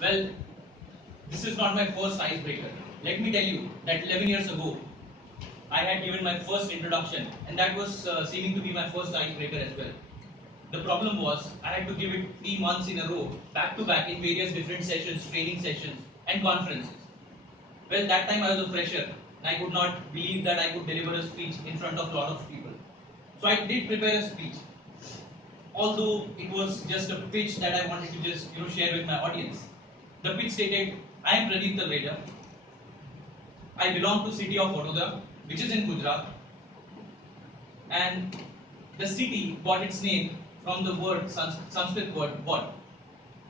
Well, this is not my first icebreaker. Let me tell you that 11 years ago, I had given my first introduction, and that was seeming to be my first icebreaker as well. The problem was I had to give it 3 months in a row, back to back, in various different sessions, training sessions, and conferences. Well, that time I was a fresher, and I could not believe that I could deliver a speech in front of a lot of people. So I did prepare a speech, although it was just a pitch that I wanted to just share with my audience. The pitch stated, I am Pradeep Talreja. I belong to city of Vadodara, which is in Gujarat, and the city got its name from the word Sanskrit word Vad.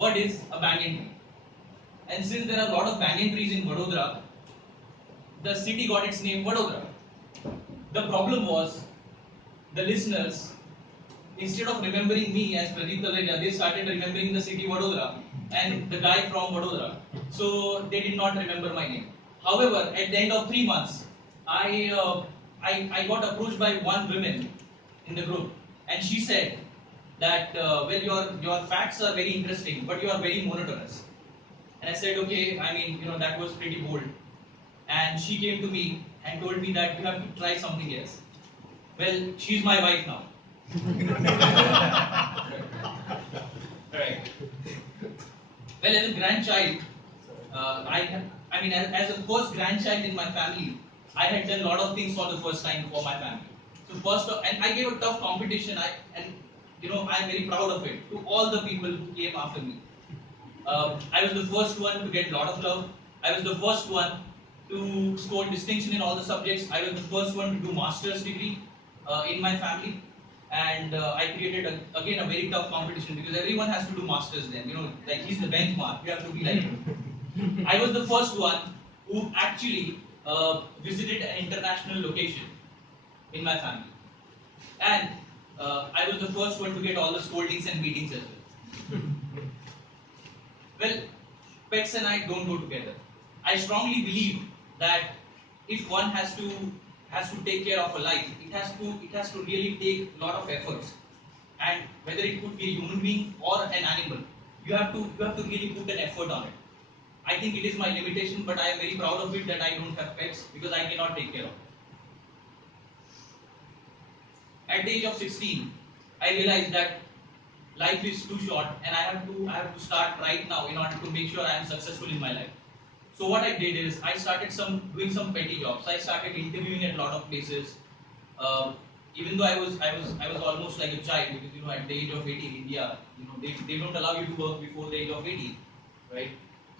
Vad is a banyan tree, and since there are a lot of banyan trees in Vadodara, the city got its name Vadodara. The problem was the listeners, instead of remembering me as Pradeep Talreja, they started remembering the city Vadodara and the guy from Vadodara. So they did not remember my name. However, at the end of 3 months, I got approached by one woman in the group, and she said that well, your facts are very interesting, but you are very monotonous. And I said, okay, I mean, that was pretty bold. And she came to me and told me that you have to try something else. Well, she's my wife now. Right. Well, as a grandchild, I mean, as a first grandchild in my family, I had done a lot of things for the first time for my family. So first, and I gave a tough competition. I am very proud of it to all the people who came after me. I was the first one to get a lot of love. I was the first one to score distinction in all the subjects. I was the first one to do master's degree in my family. And I created, again, a very tough competition because everyone has to do masters then. Like he's the benchmark. You have to be like him. I was the first one who actually visited an international location in my family. And I was the first one to get all the scoldings and beatings as well. Well, pets and I don't go together. I strongly believe that if one has to take care of a life, it has to really take a lot of efforts. And whether it could be a human being or an animal, you have to really put an effort on it. I think it is my limitation, but I am very proud of it that I don't have pets because I cannot take care of it. At the age of 16, I realized that life is too short and I have to start right now in order to make sure I am successful in my life. So what I did is I started doing some petty jobs. I started interviewing at a lot of places. Even though I was almost like a child because at the age of 18, India, they don't allow you to work before the age of 18, right?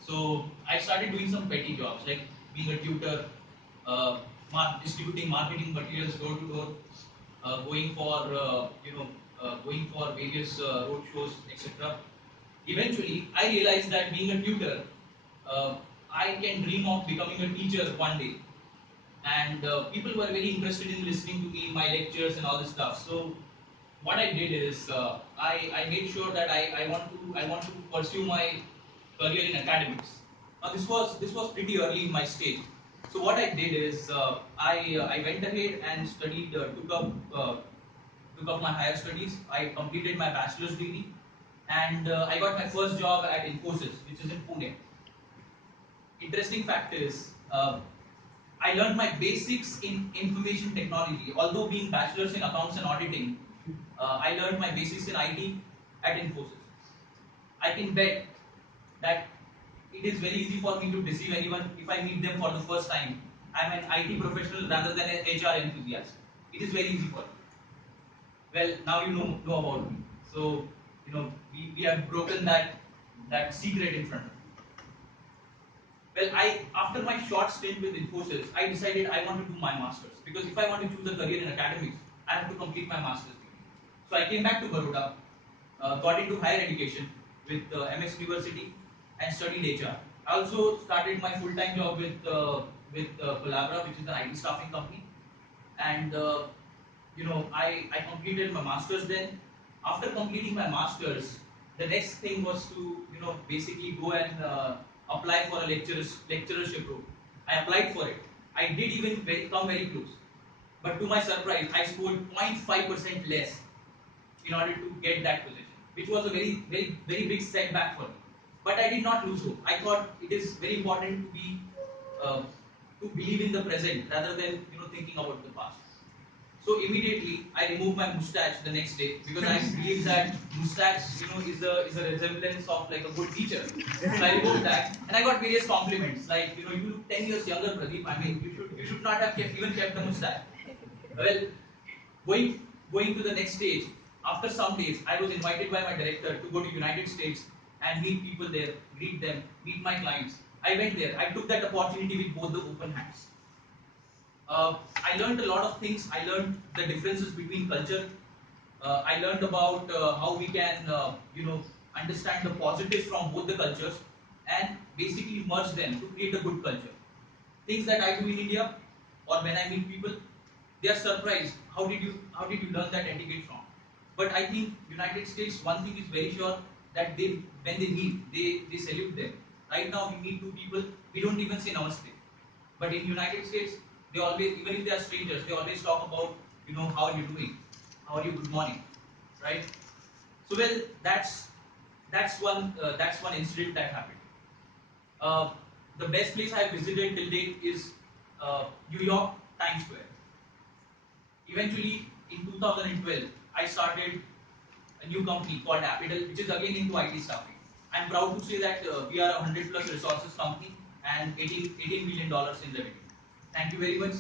So I started doing some petty jobs like being a tutor, uh, distributing marketing materials door to door, going for various road shows, etc. Eventually, I realized that being a tutor, uh, I can dream of becoming a teacher one day. And people were very interested in listening to me, my lectures, and all this stuff. So, what I did is I made sure that I want to pursue my career in academics. Now, this was pretty early in my stage. So, what I did is I went ahead and studied, took up my higher studies. I completed my bachelor's degree, and I got my first job at Infosys, which is in Pune. Interesting fact is, I learned my basics in information technology. Although being bachelor's in accounts and auditing, I learned my basics in IT at Infosys. I can bet that it is very easy for me to deceive anyone if I meet them for the first time. I'm an IT professional rather than an HR enthusiast. It is very easy for me. Well, now you know about me. So, we have broken that secret in front of you. Well, after my short stint with Infosys, I decided I want to do my masters because if I want to choose a career in academics, I have to complete my master's degree. So I came back to Baroda, got into higher education with MS University, and studied HR. I also started my full-time job with Collabra, which is an IT staffing company, and I completed my masters then. After completing my masters, the next thing was to basically go and apply for a lecturership role. I applied for it. I did even come very close, but to my surprise, I scored 0.5% less in order to get that position, which was a very very very big setback for me. But I did not lose hope. I thought it is very important uh, to believe in the present rather than thinking about the past. So immediately I removed my mustache the next day because I believe that mustache, is a resemblance of like a good teacher. So I removed that, and I got various compliments like, you look 10 years younger, Pradeep. I mean, you should not have kept the mustache. Well, going going to the next stage. After some days, I was invited by my director to go to United States and meet people there, greet them, meet my clients. I went there. I took that opportunity with both the open hands. I learned a lot of things. I learned the differences between culture. I learned about how we can, understand the positives from both the cultures and basically merge them to create a good culture. Things that I do in India or when I meet people, they are surprised. How did you learn that etiquette from? But I think United States, one thing is very sure that they when they meet, they salute them. Right now we meet two people, we don't even say namaste. But in United States, they always, even if they are strangers, they always talk about, how are you doing? How are you? Good morning, right? So well, that's one incident that happened. Uh, the best place I visited till date is New York Times Square. Eventually, in 2012, I started a new company called Apidal, which is again into IT staffing. I'm proud to say that we are a 100 plus resources company and $18 million in revenue. Thank you very much.